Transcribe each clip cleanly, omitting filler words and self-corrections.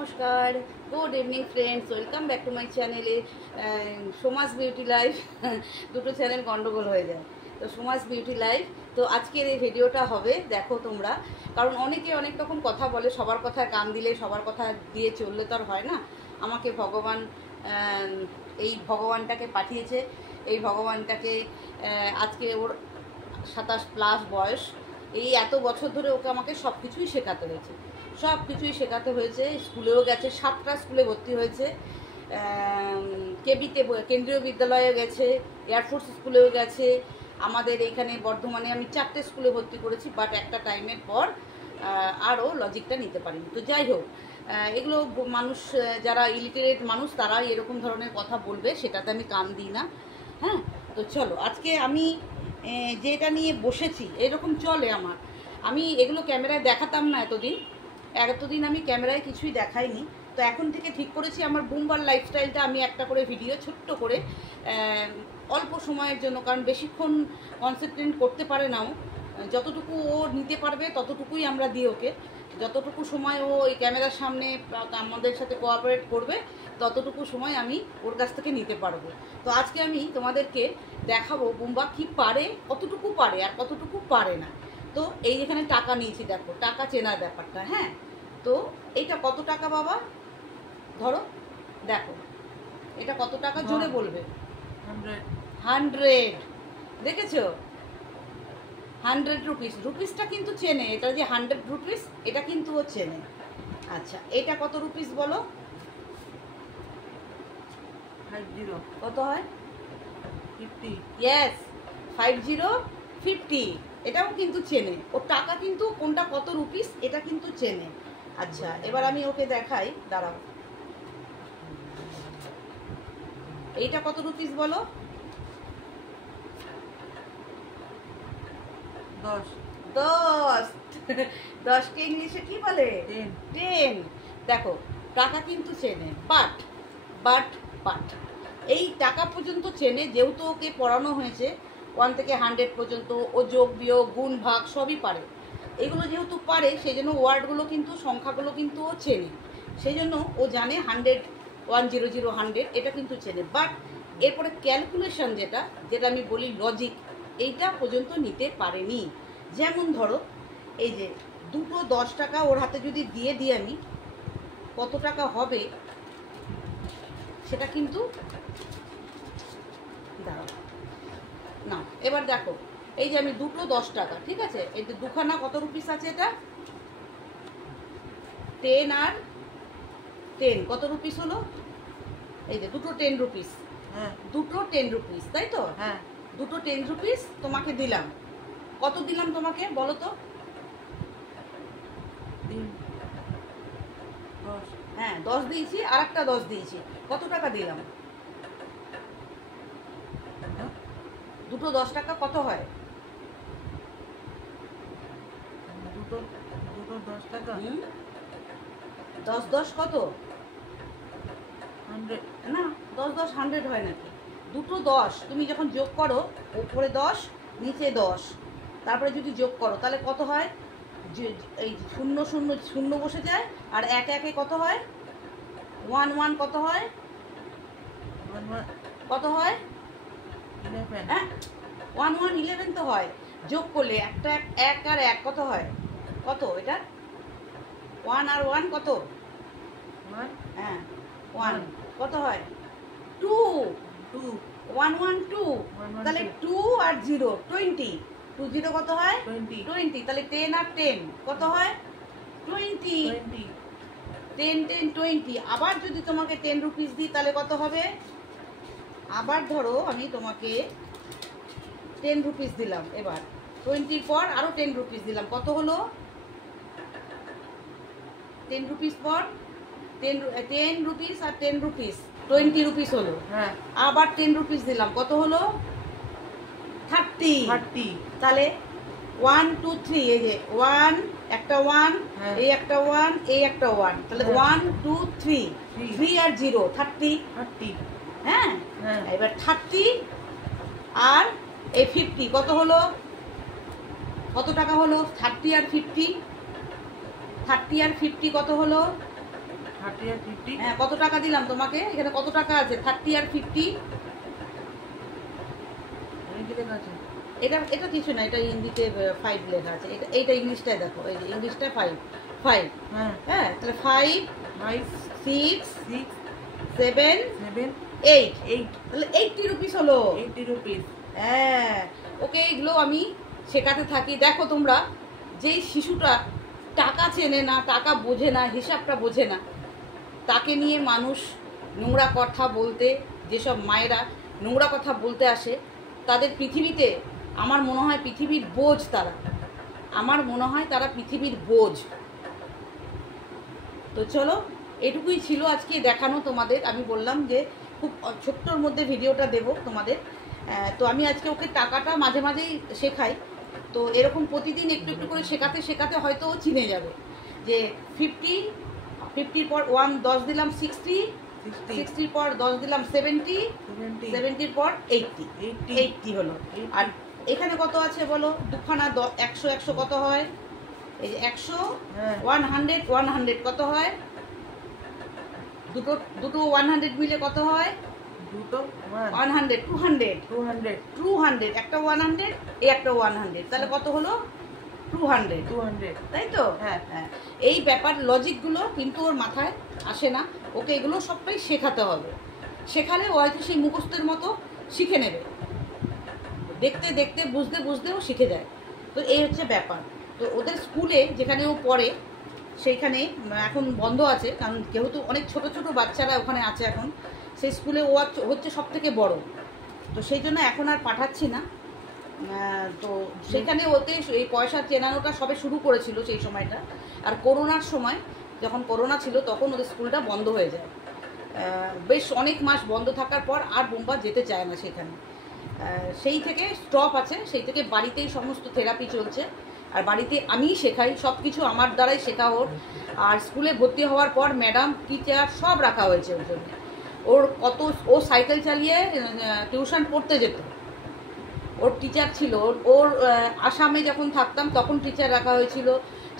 নমস্কার, good evening friends, welcome back to my চ্যানেলে Soma's beauty life. দুটো চ্যানেল গন্ডগোল হয়ে যায়, তো সোমাস বিউটি লাইফ। তো আজকের এই ভিডিওটা হবে, দেখো তোমরা, কারণ অনেকে অনেক রকম কথা বলে, সবার কথা কান দিলে, সবার কথা দিয়ে চললে তো আর হয় না। আমাকে ভগবান এই ভগবানটাকে পাঠিয়েছে, এই ভগবানটাকে আজকে ওর 27+ বয়স, এই এত বছর ধরে ওকে আমাকে সব কিছুই শেখাতে হয়েছে, সব কিছুই শেখাতে হয়েছে। স্কুলেও গেছে, 7টা স্কুলে ভর্তি হয়েছে, কেবিতে কেন্দ্রীয় বিদ্যালয়ে গেছে, এয়ারফোর্স স্কুলেও গেছে, আমাদের এইখানে বর্ধমানে আমি 4টে স্কুলে ভর্তি করেছি, বাট একটা টাইমের পর আরও লজিকটা নিতে পারিনি। তো যাই হোক, এগুলো মানুষ যারা ইলিটারেট মানুষ তারাই এরকম ধরনের কথা বলবে, সেটাতে আমি কান দিই না। হ্যাঁ, তো চলো আজকে আমি যেটা নিয়ে বসেছি, এরকম চলে আমার, আমি এগুলো ক্যামেরায় দেখাতাম না এতদিন আমি ক্যামেরায় কিছুই দেখাইনি। তো এখন থেকে ঠিক করেছি আমার বুম্বার লাইফস্টাইলটা আমি একটা করে ভিডিও ছোট্ট করে অল্প সময়ের জন্য, কারণ বেশিক্ষণ কনসেন্ট্রেট করতে পারে না ও, যতটুকু ও নিতে পারবে ততটুকুই আমরা দিই ওকে, যতটুকু সময় ও এই ক্যামেরার সামনে আমাদের সাথে কোঅপারেট করবে ততটুকু সময় আমি ওর কাছ থেকে নিতে পারবো। তো আজকে আমি তোমাদেরকে দেখাবো বুম্বা কি পারে, কতটুকু পারে আর কতটুকু পারে না। তো এই যেখানে টাকা নিয়েছি, দেখো টাকা চেনার ব্যাপারটা। হ্যাঁ, তো এইটা কত টাকা বাবা, ধরো দেখো এটা কত টাকা, জোরে বলবে। 100, দেখেছো 100 রুপিস, রুপিসটা কিন্তু চেনে, এটা যে 100 রুপিস এটা কিন্তু ও চেনে। আচ্ছা, এটা কত রুপিস বলো, 50 কত হয়, 50 ইয়েস 50 এটাও কিন্তু চেনে, ও টাকা কিন্তু কোনটা কত রুপিস এটা কিন্তু চেনে। আচ্ছা, এবার আমি ওকে দেখাই, দাঁড়াও, এইটা কত রুপিস বলো, 10 10কে ইংলিশে কি বলে, 10। দেখো টাকা কিন্তু চেনে, বাট এই টাকা পর্যন্ত চেনে, যেহেতু ওকে পড়ানো হয়েছে 1 থেকে 100 পর্যন্ত, ও যোগ বিয়োগ গুণ ভাগ সবই পারে। এগুলো যেহেতু পারে সেই জন্য ওয়ার্ডগুলো কিন্তু, সংখ্যাগুলো কিন্তু ও চেনে, সেই জন্য ও জানে 100, 100, 100 এটা কিন্তু চেনে। বাট এরপরে ক্যালকুলেশন যেটা আমি বলি লজিক, এইটা পর্যন্ত নিতে পারেনি। যেমন ধরো এই যে দুটো 10 টাকা ওর হাতে যদি দিয়ে দিই আমি, কত টাকা হবে সেটা কিন্তু, দাঁড়াও না, এবার দেখো এই যে আমি দুটো 10 টাকা, ঠিক আছে, এই যে দুখানা কত রুপিস আছে, এটা 10 আর 10 কত রুপিস হলো, এই যে দুটো 10 রুপিস, হ্যাঁ দুটো 10 রুপিস, তাই তো, হ্যাঁ দুটো 10 রুপিস তোমাকে দিলাম। কত দিলাম তোমাকে বলো তো, 3 10 হ্যাঁ 10 দিয়েছি, আর একটা 10 দিয়েছি, কত টাকা দিলাম, দুটো 10 টাকা কত হয়, দুটো 10 টাকা 10 10 কত, 100 না 10 10 100 হয় নাকি, দুটো 10 তুমি যখন যোগ করো, উপরে 10 নিচে 10, তারপরে যদি যোগ করো তাহলে কত হয়, এই 0 0 0 বসে যায়, আর 1 1 কত হয়, 1 1 কত হয়, 11 কত হয়, 11 হ্যাঁ 1 1 11 তো হয়, যোগ করলে একটা 1 আর 1 কত হয়, কত এটা, 1 আর 1 কত, 1 হ্যাঁ 1 কত হয়, 2, 2 1 1 2, তাহলে 2 আর 0 20, 2 0 কত হয়, 20, তাহলে 10 আর 10 কত হয়, 20, 10 10 20। আবার যদি তোমাকে 10 রুপিস দিই তাহলে কত হবে, আবার ধরো আমি তোমাকে 10 রুপিস দিলাম, এবার 20 পর আরও 10 রুপিস দিলাম, কত হলো, 10 রুপিস পর 10 রুপিস আর 10 রুপিস 20 রুপিস হলো, হ্যাঁ আবার 10 রুপিস দিলাম, কত হলো, 30। 30 তাহলে 1 2 3, এই যে 1 একটা 1, হ্যাঁ। এই একটা 1, এই একটা 1, তাহলে হ্যাঁ। 1 2 3, 3 আর 0 30, 30 হ্যাঁ হ্যাঁ এবার 30 আর এই 50 কত হলো, কত টাকা হলো, 30 আর 50 কত হলো, 30 আর 50 হ্যাঁ, কত টাকা দিলাম তোমাকে? এখানে কত টাকা আছে? 30 আর 50। এই কি লেখা আছে? এটা এটা কিছু না, এটা হিন্দিতে 5 লেখা আছে। এটা এইটা ইংলিশটায় দেখো, এই যে ইংলিশটায় 5 5। হ্যাঁ হ্যাঁ, তাহলে 5 5 6 6 7 7 8, 8 তাহলে 80 রুপিস হলো। 80 রুপিস। হ্যাঁ, ওকে এগুলো আমি শেখাতে থাকি। দেখো তোমরা, যেই শিশুটা টাকা চেনে না, টাকা বোঝে না, হিসাবটা বোঝে না, তাকে নিয়ে মানুষ নোংরা কথা বলতে, যেসব মায়েরা নোংরা কথা বলতে আসে, তাদের পৃথিবীতে আমার মনে হয় পৃথিবীর বোঝ তারা। আমার মনে হয় তারা পৃথিবীর বোঝ। তো চলো, এটুকুই ছিল আজকে দেখানো তোমাদের। আমি বললাম যে খুব ছোট্টর মধ্যে ভিডিওটা দেব তোমাদের। তো আমি আজকে ওকে টাকাটা মাঝে মাঝেই শেখাই। তো এরকম প্রতিদিন একটু একটু করে শেখাতে শেখাতে হয়তো ও চিনে যাবে যে 50 পর 1 10 দিলাম 60, 60 পর 10 দিলাম 70, 70 পর 80 হলো। আর এখানে কত আছে বলো? দুখানা 100 100 কত হয়? এই যে 100 100 100 কত হয়? দুটো দুটো 100 মিলে কত হয়? দুটো 100 200 200 200, একটা 100 এই একটা 100, তাহলে কত হলো? 200 200 তাই তো? হ্যাঁ। হ্যাঁ, এই ব্যাপার লজিকগুলো কিন্তু ওর মাথায় আসে না। ওকে এগুলো সবটাই শেখাতে হবে। শেখালে ও হয়তো সেই মুখস্থের মতো শিখে নেবে। দেখতে দেখতে বুঝতে বুঝতেও শিখে যায়। তো এই হচ্ছে ব্যাপার। তো ওদের স্কুলে যেখানে ও পড়ে সেইখানে এখন বন্ধ আছে, কারণ যেহেতু অনেক ছোট ছোট বাচ্চারা ওখানে আছে এখন। সেই স্কুলে ও হচ্ছে সব থেকে বড়। তো সেই জন্য এখন আর পাঠাচ্ছি না। তো সেখানে ওকে এই পয়সা চেনানোটা সবে শুরু করেছিল সেই সময়টা। আর করোনার সময়, যখন করোনা ছিল, তখন ওদের স্কুলটা বন্ধ হয়ে যায়। বেশ অনেক মাস বন্ধ থাকার পর আর বোম্বা যেতে চায় না সেখানে। সেই থেকে স্টপ আছে, সেই থেকে বাড়িতেই সমস্ত থেরাপি চলছে। আর বাড়িতে আমিই শেখাই, সব কিছু আমার দ্বারাই শেখা ওর। আর স্কুলে ভর্তি হওয়ার পর ম্যাডাম, টিচার সব রাখা হয়েছে ওর জন্য। ও সাইকেল চালিয়ে টিউশন পড়তে যেত। ওর টিচার ছিল। ওর আসামে যখন থাকতাম তখন টিচার রাখা হয়েছিল,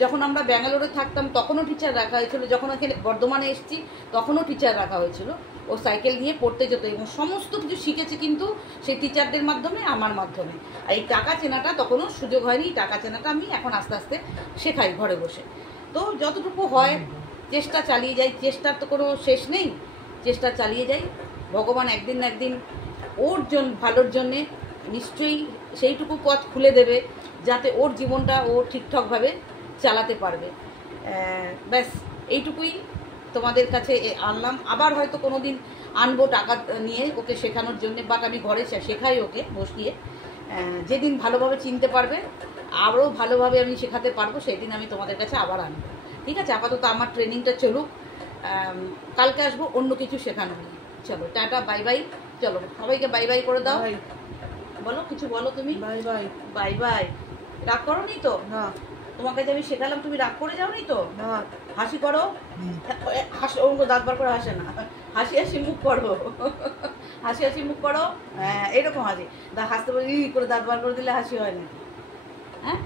যখন আমরা ব্যাঙ্গালোরে থাকতাম তখনও টিচার রাখা হয়েছিল, যখন এখানে বর্ধমানে এসেছি তখনও টিচার রাখা হয়েছিল। ও সাইকেল নিয়ে পড়তে যেত এবং সমস্ত কিছু শিখেছে কিন্তু সেই টিচারদের মাধ্যমে, আমার মাধ্যমে। আর এই টাকা চেনাটা তখনও সুযোগ হয়নি। টাকা চেনাটা আমি এখন আস্তে আস্তে শেখাই ঘরে বসে। তো যতটুকু হয় চেষ্টা চালিয়ে যাই। চেষ্টার তো কোনো শেষ নেই, চেষ্টা চালিয়ে যাই। ভগবান একদিন না একদিন ওর ভালোর জন্যে নিশ্চয়ই সেইটুকু পথ খুলে দেবে, যাতে ওর জীবনটা ও ঠিকঠাকভাবে চালাতে পারবে। ব্যাস এইটুকুই তোমাদের কাছে আনলাম। আবার হয়তো কোনো দিন আনবো টাকা নিয়ে ওকে শেখানোর জন্যে, বাট আমি ঘরে শেখাই ওকে বসিয়ে। যেদিন ভালোভাবে চিনতে পারবে, আরও ভালোভাবে আমি শেখাতে পারবো, সেদিন আমি তোমাদের কাছে আবার আনবো। ঠিক আছে? আপাতত আমার ট্রেনিংটা চলুক, কালকে আসবো অন্য কিছু শেখানো নিয়ে। চলো, টাটা, বাই বাই। চলো সবাইকে বাই বাই করে দাও। বলো, কিছু বলো তুমি। Bye bye. Bye bye. রাগ করো নি তো? না। তোমাকে যে আমি শেখালাম তুমি রাগ করে যাও নি তো? না। হাসি করো। হাসি, ওরকম দাঁত বার করে হাসে না, হাসি হাসি মুখ করো। হাসি হাসি মুখ করো। হ্যাঁ, এরকম হাসি। হাসতে বলি করে দাঁত বার করে দিলে হাসি হয় না। হ্যাঁ,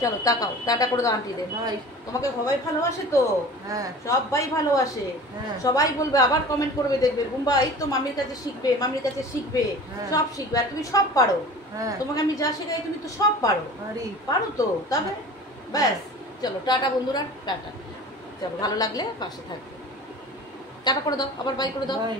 চলো তাকাও, টাটা করে দাও আন্টিদের। বাই। তোমাকে সবাই ভালোবাসে তো? হ্যাঁ। সবাই ভালোবাসে। হ্যাঁ। সবাই বলবে, আবার কমেন্ট করবে, দেখবে বুম্বা এই তো মামির কাছে শিখবে, মামির কাছে শিখবে। হ্যাঁ। সব শিখবে, আর তুমি সব পারো। হ্যাঁ। তোমাকে আমি যা শেখাই তুমি তো সব পারো। পারো তো, তবে ব্যাস। চলো টাটা বন্ধুরা, টাটা। চলো, ভালো লাগলে পাশে থাকবে। টাটা করে দাও, আবার বাই করে দাও। বাই।